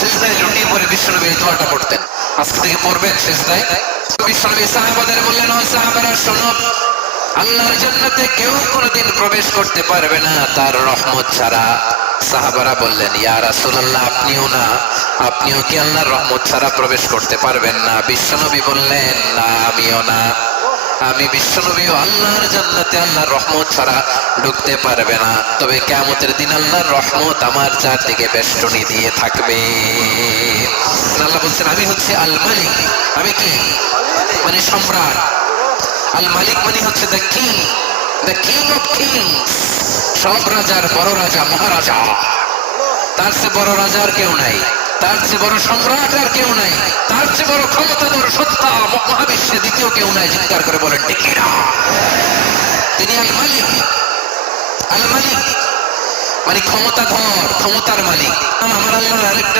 সিজদায় লুটিয়ে পড়ে বিশ্বনবী এই দোয়াটা পড়তেন। আজকে থেকে পড়বেন সিজদায়। বিশ্বনবী সাহাবাদের বললেন, ও সাহাবারা শোনো, আল্লাহর জান্নাতে কেউ কোনোদিন প্রবেশ করতে পারবে না তার রহমত ছাড়া। সাহাবারা বললেন, ইয়া রাসূলুল্লাহ, আপনিও না, আপনিও কি আল্লাহর রহমত ছাড়া প্রবেশ করতে পারবেন না? বিশ্বনবী বললেন, না, আমিও না, আমি বিশ্বনবীও আল্লাহর জান্নাতে আল্লাহর রহমত ছাড়া ঢুকতে পারবে না। তবে কিয়ামতের দিন আল্লাহর রহমত আমার চারদিকে বেষ্টনী দিয়ে থাকবে। আল্লাহ বলছেন, আমি হচ্ছে আল মালিক। আমি কি? মানে সম্রাট। আল মালিক মানে হচ্ছে the king, the king of kings. সব রাজার বড় রাজা, মহারাজা। তার চেয়ে বড় রাজা আর কেউ নাই, তার চেয়ে বড় সম্রাট আর কেউ নাই, তার চেয়ে বড় ক্ষমতাধর সত্তা মহাবিশ্বে দ্বিতীয় কেউ নাই। চিৎকার করে বলেন ঠিক কিনা? তিনি আল মালিক। আল মালিক মানে ক্ষমতাধর, ক্ষমতার মালিক। আমার আল্লাহর আরেকটা